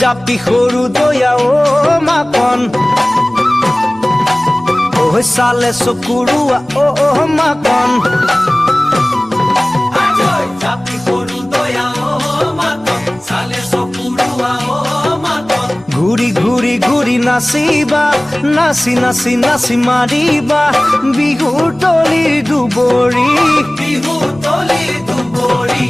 জাপি সৰু দয়া ও মাকন চালে চকুৰুৱা ও মাকন জাপি সৰু দয়া ও মাকন চালে চকুৰুৱা ও মাকন ঘূৰি ঘূৰি ঘূৰি নাচিবা নাচি নাচি নাচি মাৰিবা বিহুৰ তলি দুবৰি বিহুৰ তলি দুবৰি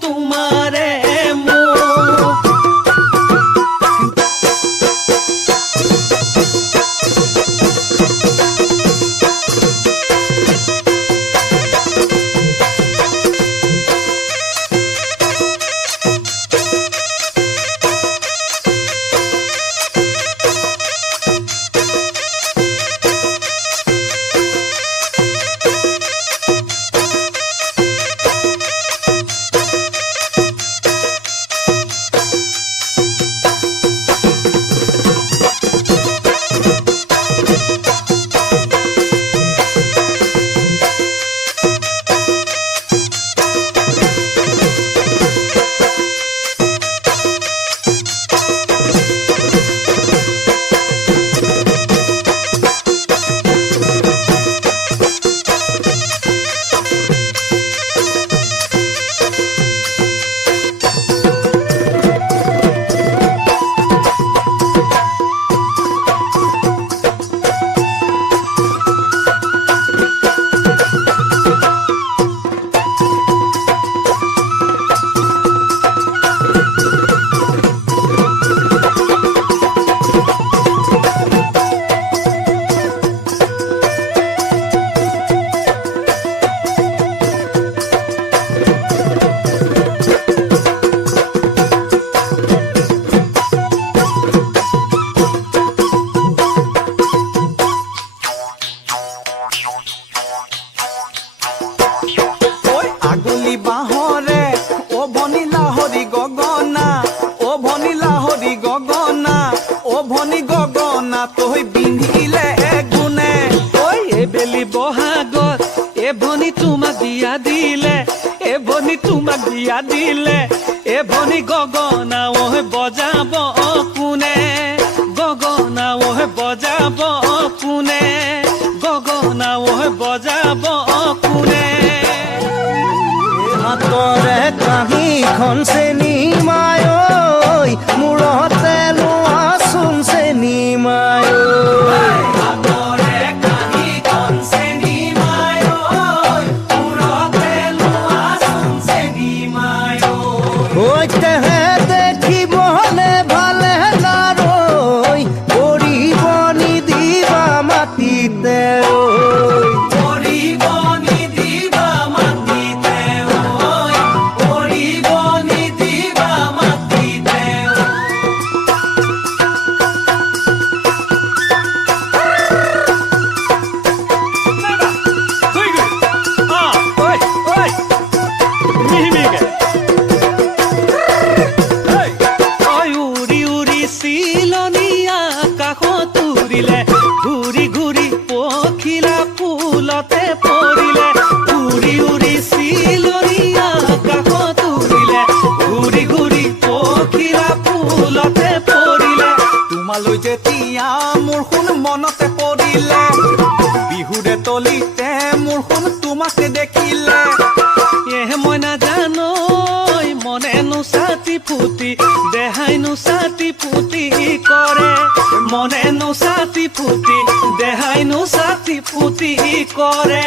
तुम्हारे ভনী গগনা তই বিন্ধিলে গুণে ঐ এবেলি বহাগত এ ভনী তোমাক বিয়া দিলে এ ভনী তোমাক বিয়া দিলে এ ভনী গগনা ঐ বজাব কোনে গগনা ঐ বজাব কোনে গগনা ঐ বজাব কোনে হাতৰে কাহিখন চেনি মায় মূৰতে লোৱা চোন চেনি মায় হাতৰে কাহিখন চেনি মায় মূৰতে লোৱা চোন চেনি মায় হৈতেহে দেখিবলে ভালে নাৰৈ কৰিব নিদিবা মাটিতে Mama যেতিয়া মোৰ শুন মনতে পৰিলে বিহুৰে তলিতে মোৰ শুন তোমাক দেখিলে মই নাজানো মনে নুচাতি ফুটি দেহাই নুচাতি ফুটি কৰে মনে নুচাতি ফুটি দেহাই নুচাতি ফুটি কৰে